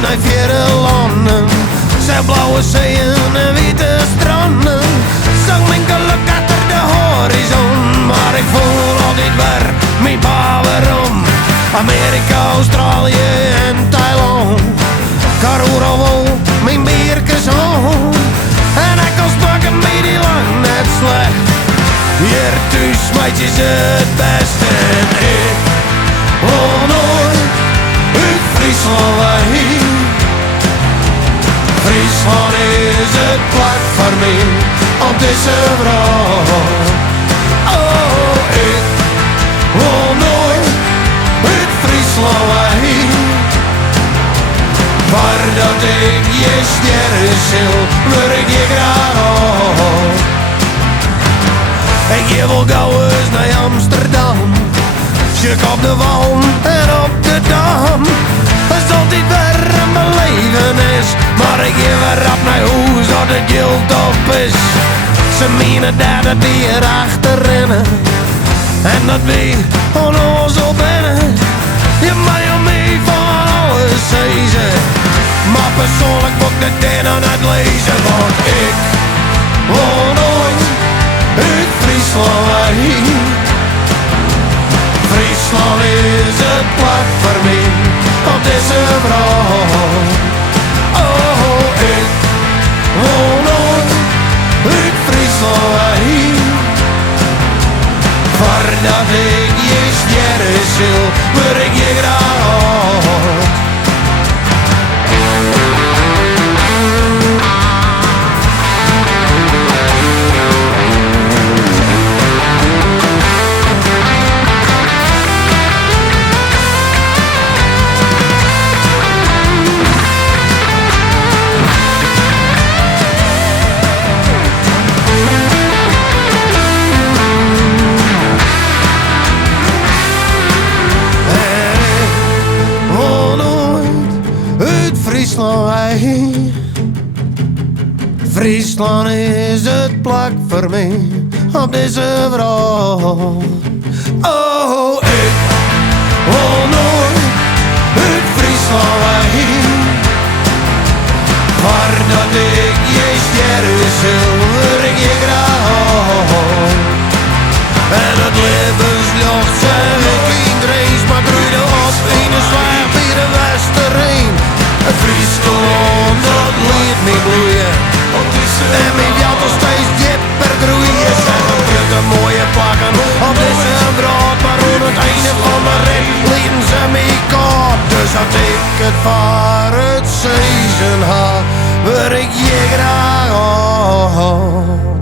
naar verre landen. Zijn blauwe zeeën en witte stranden. Zag mijn geluk achter de horizon. Maar ik voel altijd weer mijn power om. Amerika, Australië en Thailand. Karoo, mijn bierkes om. En ik kan spakken met die lang net slecht. Hier thuis meid is het beste. En ik wil nooit uit Friesland weg. Friesland is het plek voor mij op deze vrouw. Oh, ik wil nooit uit Friesland weg. Voordat ik je sterren zil, wil ik je graag op. Ik je wil gauw eens naar Amsterdam. Schik op de wal en op de dam. Het is altijd weer een belevenis. Maar ik geef weer op naar huis dat het geld op is. Ze menen dat het hier achterin. En dat we onnozel binnen. Je mag je mee van alles zeggen. Maar persoonlijk moet ik het in aan het lezen. Want ik wil nooit uit Friesland weg. Friesland is het plek voor mij op deze vrouw. Oh, ik wil nooit uit Friesland weg. Voordat ik je sterren zil, wil ik je graag op. Friesland is het plek voor mij op deze vrouw. Oh, ik wil nooit uit Friesland weg. Voordat ik je sterren zil, wil ik je graag op. En het levenslucht zeg ik geen reis, maar groeide op in een zwaar bij de Westerheen. Het Friesland, dat liet me bloeien. En mijn jacht nog steeds dieper groeien. Zeg een mooie plakken op deze brood. Maar aan het einde van mijn rit lieten ze mij kort. Dus had ik het voor het seizoen had, wil ik je graag op.